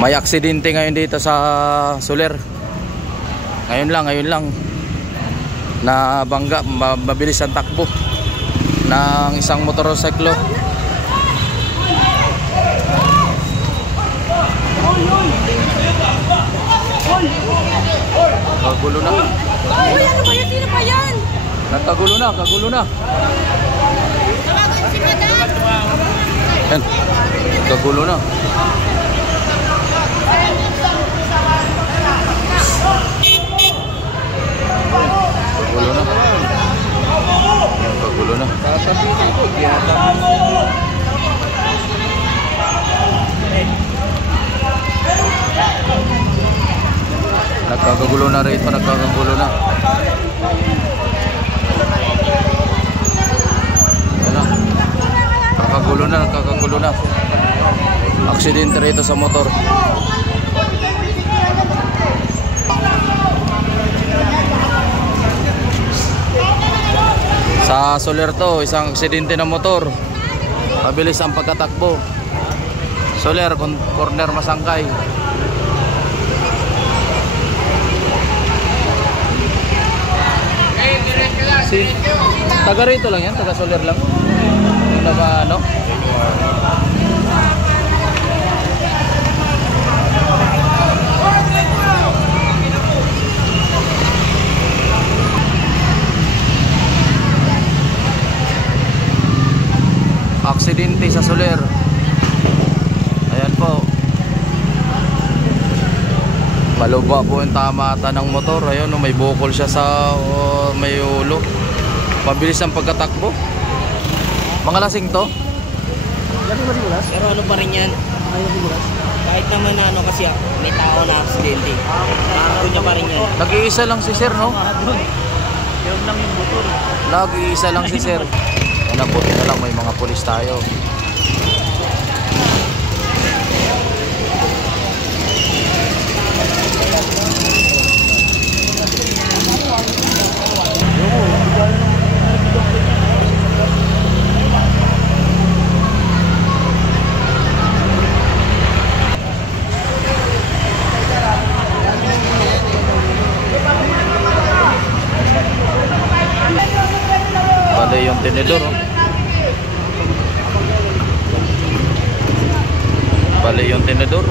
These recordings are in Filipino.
May aksidente ngayon dito sa Soler. Ngayon lang na bangga, mabilis ang takbo ng isang motorsiklo. Kagulo na. Uy, ano ba yan? Sino pa yan? Kagulo na. Tawagan si Madam. Yan. Kagulo na. Kagulo na. Nagkakagulo na rito, nagkakagulo na. Nagkakagulo na. Aksidente rito sa motor. Sa Soler to, isang aksidente ng motor. Mabilis ang pagkatakbo. Soler, corner Masangkay. Taga rito lang yan, taga Soler lang. Taga ano? Aksidente sa Soler. Ayan po. Maluba po yung tamata ng motor. Ayun, may bukol siya sa may ulo. Mabilis ang pagkatakbo. Mga lasing to? Pero ano pa rin yan? Kahit naman na ano kasi may tao na aksidente. Ako niya pa rin yan. Nag-iisa lang si sir, no? Yung lang yung motor. Nag-iisa lang si sir. Nabuti na lang may mga pulis tayo. Bale yung tinidor, oh. Bale yung tinidor.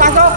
Pasok!